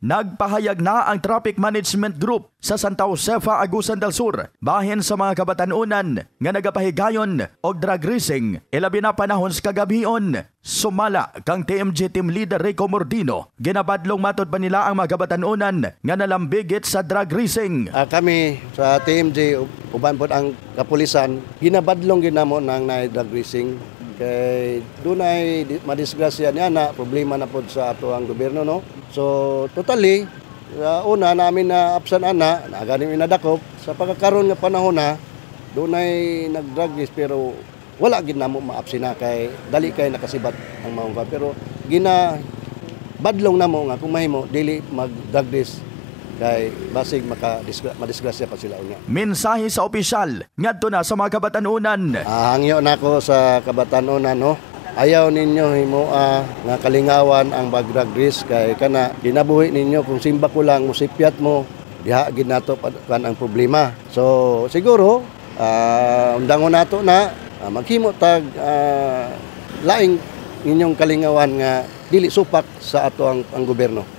Nagpahayag na ang Traffic Management Group sa Santa Josefa, Agusan del Sur bahin sa mga kabatanunan nga nagapahigayon og drug racing ilabi na panahon sa kagabion. Sumala kang TMG Team Leader Rico Mordino, ginabadlong matod pa nila ang mga kabatanunan nga nalambigit sa drug racing. Kami sa TMG uban po ang kapulisan ginabadlong ginamo ng drug racing. Kay dunay madisgrasya niya na problema na po sa ato ang gobyerno, no? So totally una namin na absan ana naganing inadakop sa pagkakaroon nga panahon na dunay nagdrag race pero wala gid namo maapsina kay dali kay nakasibat ang mga pero gina badlong namo nga kung mahimo dili mag-drug race kay basig madisgrasya pa sila unya. Mensahe sa opisyal ngadto na sa mga kabatanunan. Hangyo nako sa kabatanunan, no. Ayaw ninyo himoa nga kalingawan ang drug race kay kana ginabuhi ninyo kung simba ko lang musipyat mo diha gid nato kan ang problema. So siguro undangon nato na maghimo tag laing inyong kalingawan nga dili supak sa ato ang gobyerno.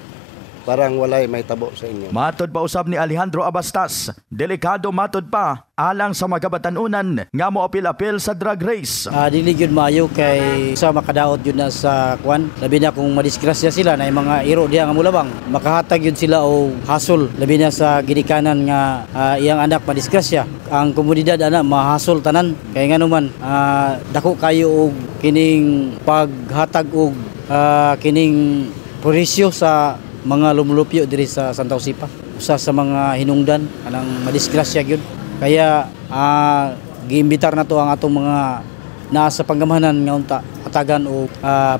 Parang walay may tabo sa inyo. Matod pa usab ni Alejandro Abastas, delikado matod pa alang sa mga kabatanunan nga mo apil-apil sa drug race. Dili gyud maayo kay sa makadaot yun na sa kwan. Labi na kung madisgrasya sila na yung mga iro diha nga mulabang. Makahatag yun sila o hasol. Labi na sa ginikanan nga iyang anak madisgrasya. Ang komunidad ana mahasol tanan. Kay nga naman dako kayo og kining paghatag og kining presyo sa mga lumulupyo diri sa Santa Josefa. Usa sa mga hinungdan anang madisgrasya gyud. Kaya giimbitar na to ang atong mga naa sa panggamahanan nga unta atagan o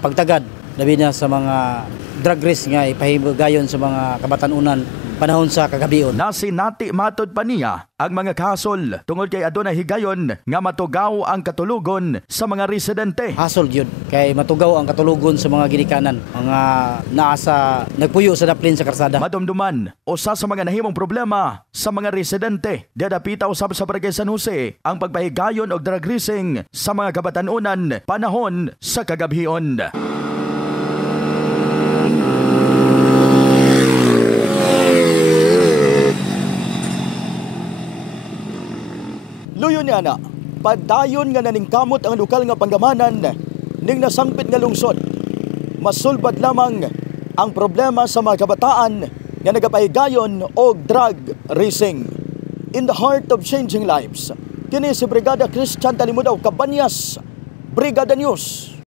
pagtagad labi na sa mga drug race nga ipahigayon sa mga kabatanunan panahon sa kagabion. Nasinati matod pa niya ang mga kasol tungod kay adunay higayon nga matugaw ang katulugon sa mga residente. Hasol yun kay matugaw ang katulugon sa mga ginikanan, mga naa sa nagpuyo sa daplin sa karsada. Madumduman, usa sa mga nahimong problema sa mga residente dadapita usab sa Barangay San Jose ang pagpahigayon og drug racing sa mga kabatanunan panahon sa kagabion. Luyo niya na, padayon nga naningkamot ang lokal nga panggamanan ning nasangpit nga lungsod. Masulbad lamang ang problema sa mga kabataan nga nagapahigayon og drug racing. In the heart of changing lives, kini si Brigada Christian Talimudaw Cabanyas, Brigada News.